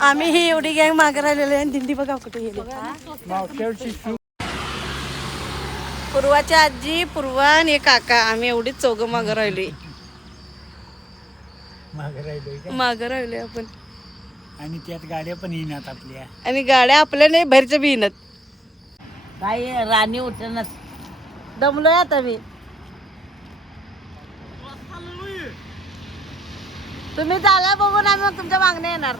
आम्ही ही एवढी गँग मागे राहिलेली आहे. दिंडी बघा कुठे गेली. पूर्वाची आजी, पूर्वा आणि काका, आम्ही एवढीच चौघं मागं राहिलोय. मागं राहिलोय आपण. आणि त्यात गाड्या पण येणार आपल्या. आणि गाड्या आपल्या नाही, बाहेरच्या बी येणार. काय राणी उठणच दमलोय आता मी. तुम्ही जागा बघून आम्ही मग तुमच्या मागणे येणार.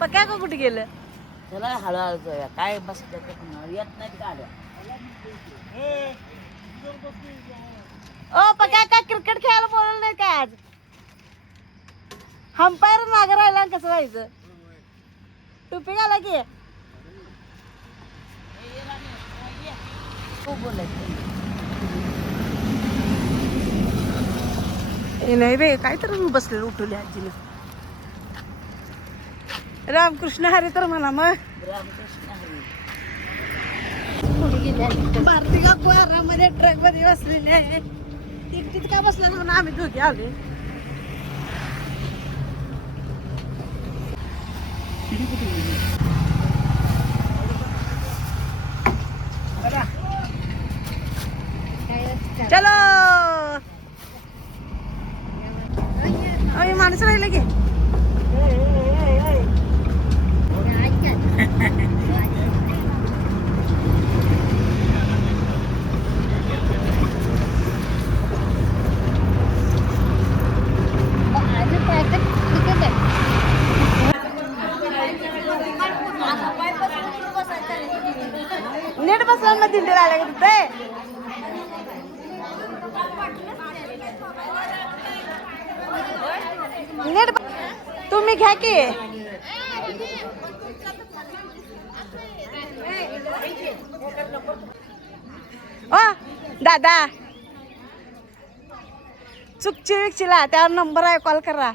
पक्या का कुठे गेलं? चला हळूहळू जाऊया. काय बसलं येत नाहीत गाड्या. ओ पक्या का क्रिकेट खेळायला बोलवलं नाही काय आज? अंपायर मागं राहिला कसं व्हायचं? टोपी घाला की. नाही बे, काय तर बसलेलं उठवली आजीने. रामकृष्ण हरी तर म्हणा मग. भारती का कोरामध्ये ट्रक मध्ये बसलेली आहे. एकटीच का बसला म्हणून आम्ही दोघे आले. चलो माणसं राहिले की. नीट बसला मग दिंडी राहिला का तिथे. नीट तुम्ही घ्या की. ओ दादा, चुकची विकशीला त्यावर नंबर आहे, कॉल करा.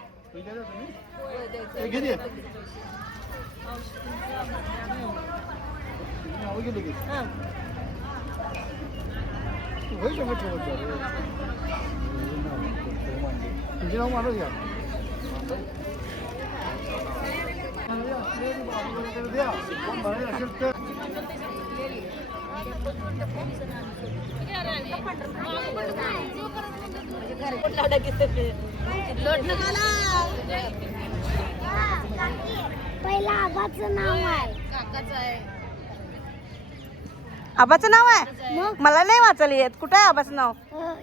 पहिला आबाचं नाव आहे. आबाचं नाव आहे? मला नाही वाचायला येत. कुठं आहे आबाचं नाव?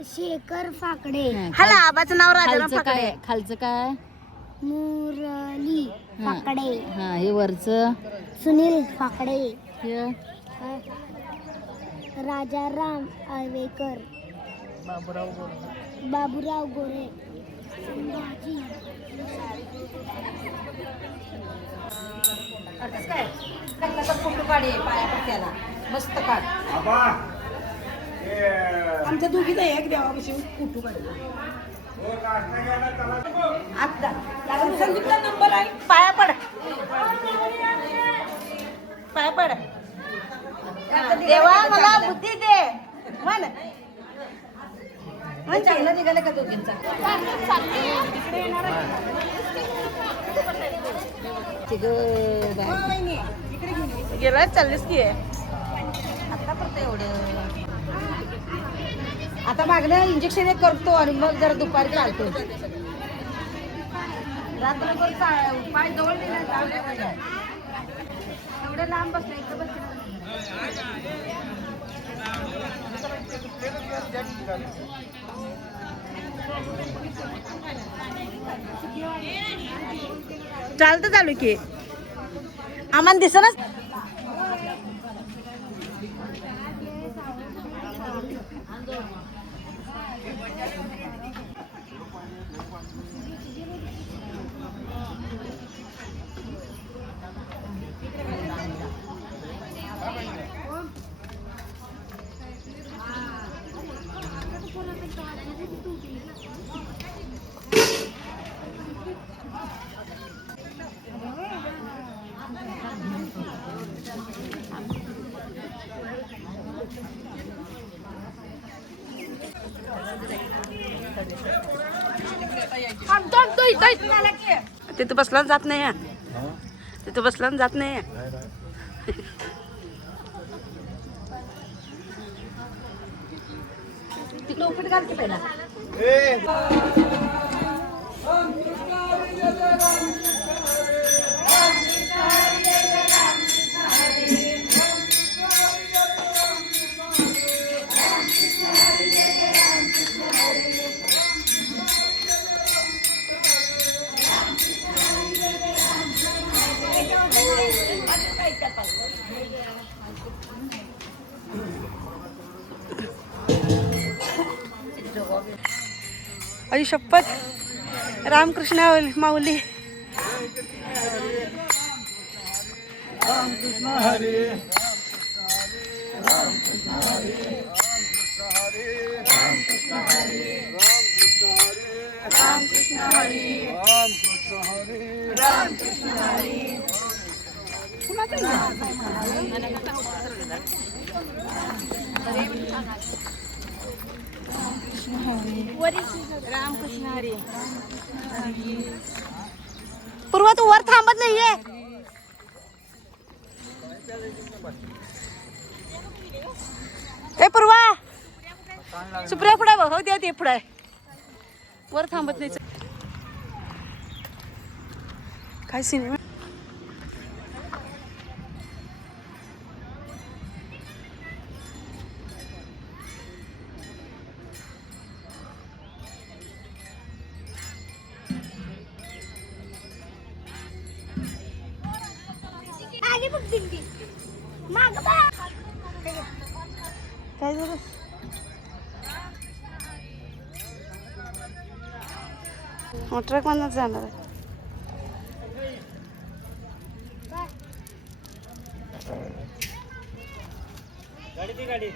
शेखर फाकडे. हाला आबाचं नाव राजाराम फाकडे. खालचं काय? मुरली फाकडे. हा हे वरच सुनील फाकडे. हे राजाराम आवेकर. बाबूराव गोरे. संभाजी. फोटो काढे पाया पट्ट्याला मस्त काढ. आमच्या दोघीचा एक देवापाशी फोटो काढ. संदीपचा नंबर आहे. पाया पड, पाया पड. देवा मला बुद्धी दे म्हण. चांगलं निघालं का दोघींचा? गेला चाललीस की. आता करतो एवढं. आता मागणं इंजेक्शन एक करतो आणि मग जरा दुपारी चालतो. रात्रभर पाय जवळ एवढं लांब बसलं इकडं बसलं. चालतं चालू की. आम्हाला दिसनच. तिथं बसला जात नाही हा. तिथं बसला जात नाही तिकडे उपीट घालते पहिला. आई शपथ रामकृष्ण माऊली. पूर्वा तू वर थांबत नाहीये. ए पूर्वा सुप्रिया पुढे बघ. हो ते पुढे वर थांबत नाही. काय सिनेमा काय झालं. ट्रक मधनच जाणार आहे. गाडी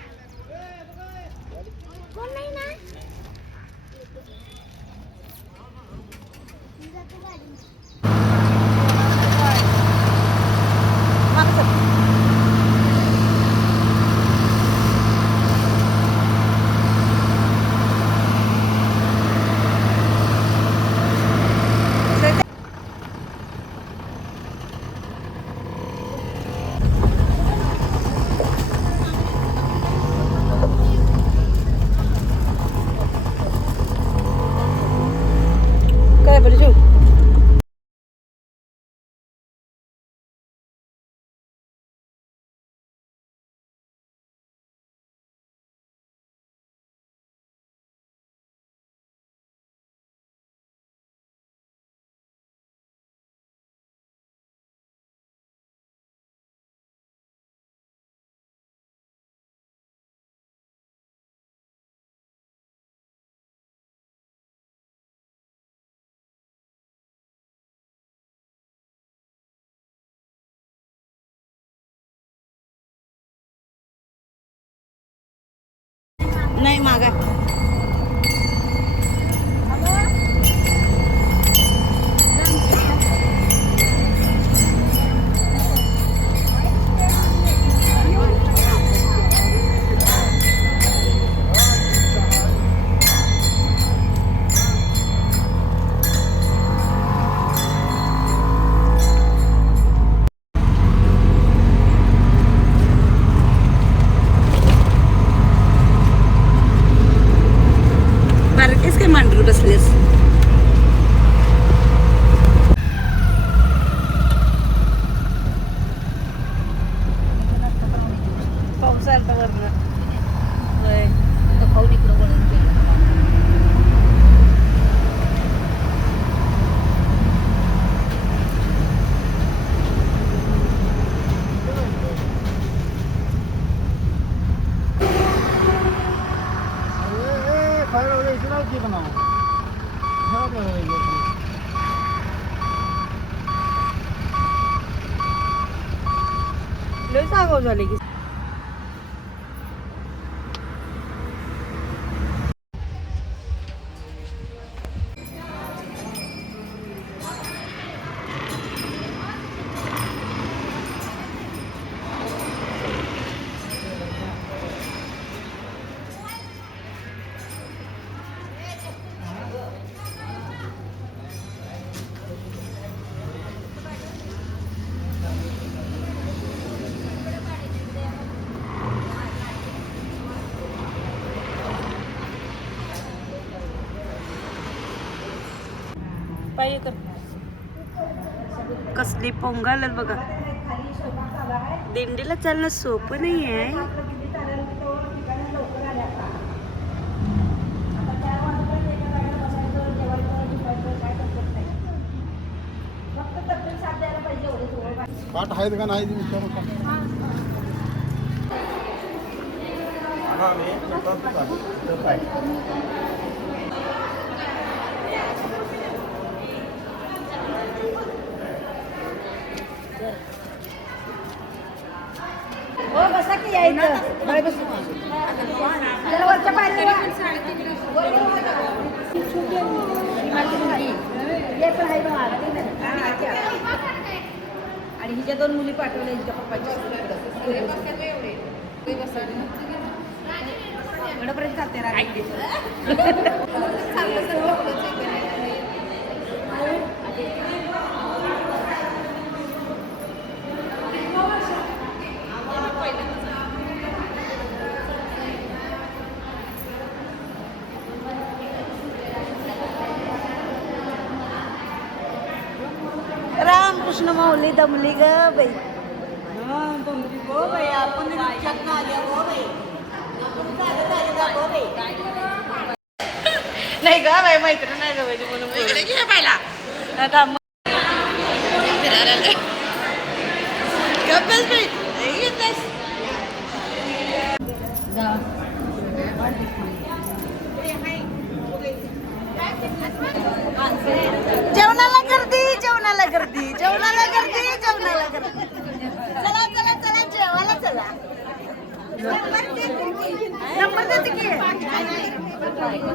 काय बरं जेव. नाही मागा. बारकेस काय मांडर बसलेस. पाऊस आलता वरनं. खाऊन इकडं वळून गेलं. लय आगाऊ झाले की. बाई कर कसली पोंगाल बघा. दिंडीला चालणं सोपं नाही आहे. पाठ आहेत का नाही विचारू का? हो बसा की यायचं. जरा वरच्या पायरीवर. आणि हिच्या 2 मुली पाठवल्या हिच्या पप्पाच्या गडपर्यंत जाते रामकृष्ण माऊली दमली ग बाई. नाही ग बाई मैत्रीण नाही ग म्हणून फिरायला गप्पच बाई. जेवणाला गर्दी जेवणाला गर्दी जेवणाला गर्दी जेवणाला गर्दी. चला चला चला जेवायला चला. नंबर देते की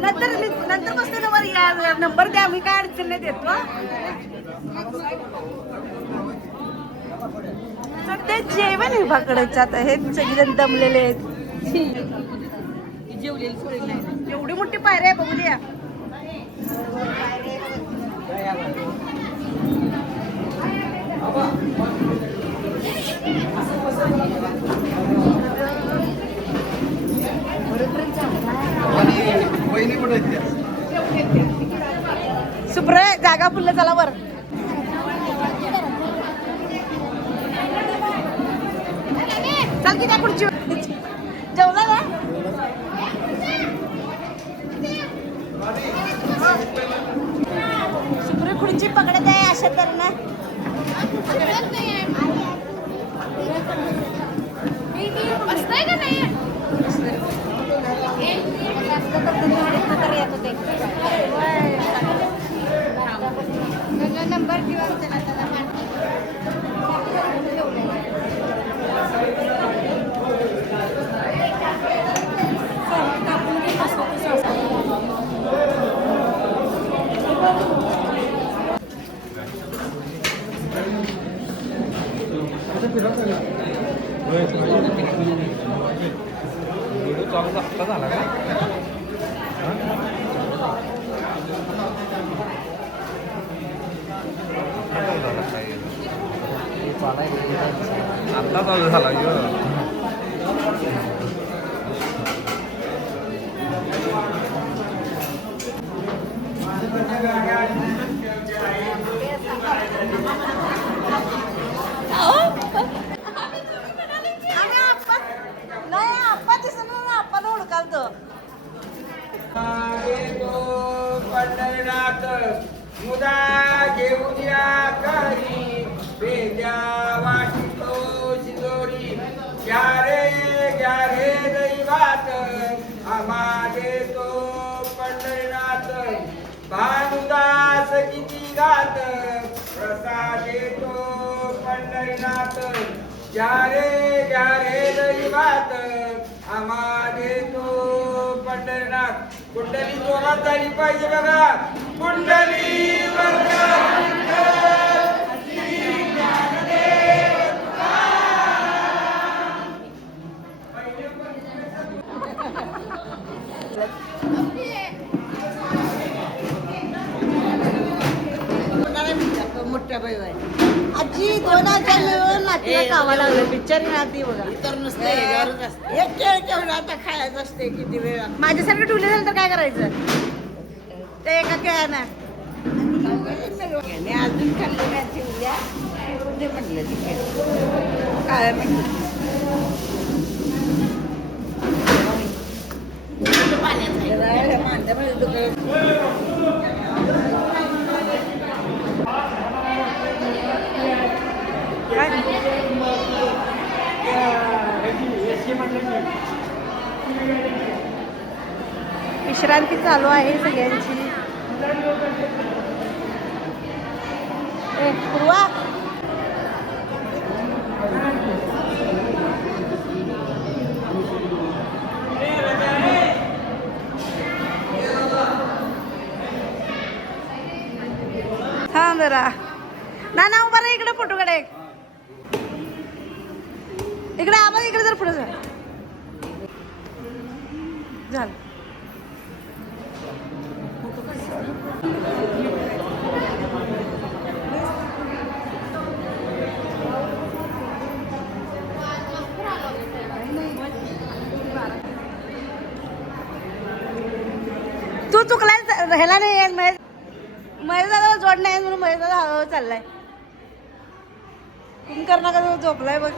नंतर बसते नंबर या नंबर द्या. मी काय अडचण नाही देतो. सध्या जेवण आहे भाकडायचं. आता हे सगळेजण दमलेले आहेत. एवढी मोठी पायरी आहे बघू द्या. वहिनी कुठे आहेत त्या? सुप्र जागा फुललं चला वर. चल की त्या खुर्ची जेवला ना. सुप्र खुर्ची पकडत आहे अशा तर ना. झाला का? आता चालू झाला पंढरनाथ मुदा घेऊया करी पेद्या वाटितो शिदोरी घ्या रे दैवात आम्हा देतो पंढरनाथ भानुदास किती गात प्रसाद देतो पंढरनाथ घ्या रे दैवात आम्हा देतो पंढरनाथ. कुंडली जोरात झाली पाहिजे बघा. कुंडली मोठ्या बाई आजी 2000 मिळून नातीला कामाला लागलं. बिचारी नाती बघा. तर नुसतं याच्यावरच असतं. एक केळ केवढा आता खायचं असते किती वेळा. माझ्यासारखं ठेवले झालं तर काय करायचं ते एका केळ्यानं. अजून खाल्ले नाही चिवल्या ते म्हटलं तिकडे काय म्हटलं विश्रांती चालू आहे सगळ्यांची. पूर्वा थांब जरा. ना उभा राहा इकडे फोटोकडे. इकडे आवाज इकडे जर पुढे झालं. तू चुकलाय ह्याला नाही महेश दादा जोड नाही म्हणून महेश दादा हळूहळू चाललाय. कुंभकर्ण का झोपलाय बघ.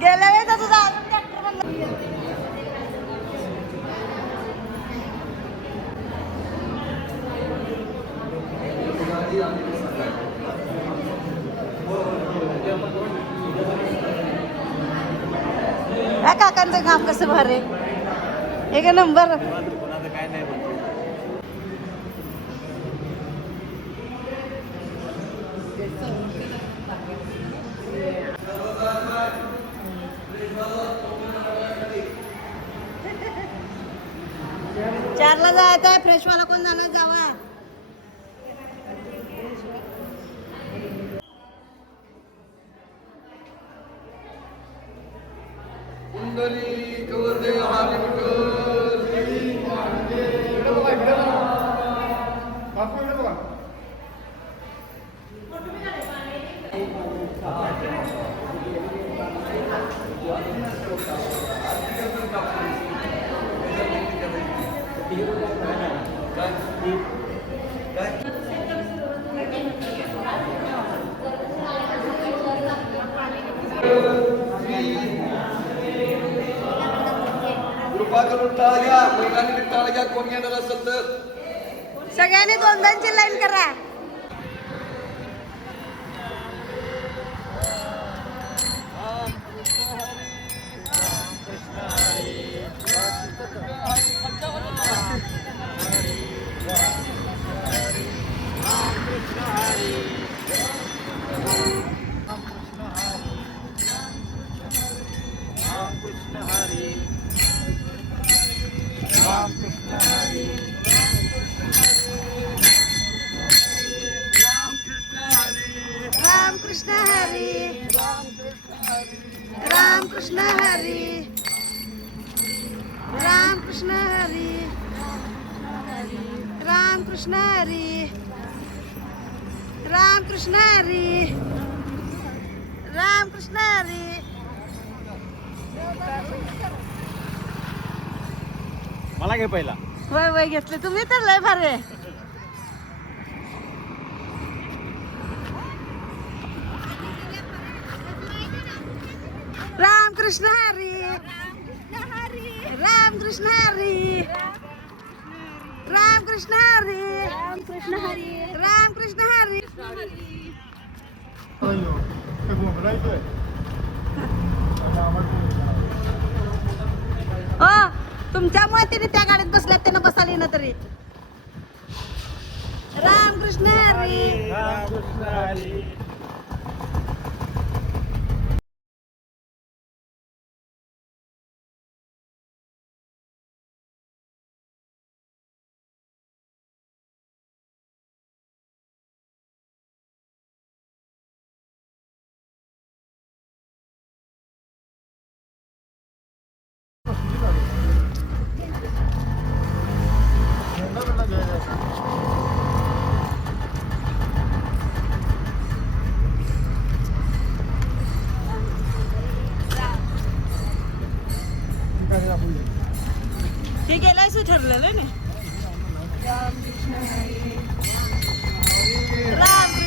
गेल्या वेळेचा तुझा अजून ट्रॅक्टर बंद. या काकांचं काम कसं भारे एक नंबर. चारला जायचं आहे. फ्रेशवाला कोण झालं जावा. कृपा करून टाळ्या महिलांनी टाळ्या कोण येणार असेल तर सगळ्यांनी 2-2ची लाईन करा. Krishna Hari, Ram Krishna Hari, Ram Krishna Hari, Ram Krishna Hari, Ram Krishna Hari, Ram Krishna Hari. मला घे पहिला. वय वय घेतले तुम्ही तर लय भारी. राम कृष्ण हरी, राम कृष्ण हरी, राम कृष्ण हरी, राम कृष्ण हरी, राम कृष्ण हरी. हो तुमच्यामुळे तिने त्या गाडीत बसल्यात त्यांना बसायला येणं तरी. राम कृष्ण हरी, राम कृष्ण हरी. हे गेलायच ठरलेलं ना. राम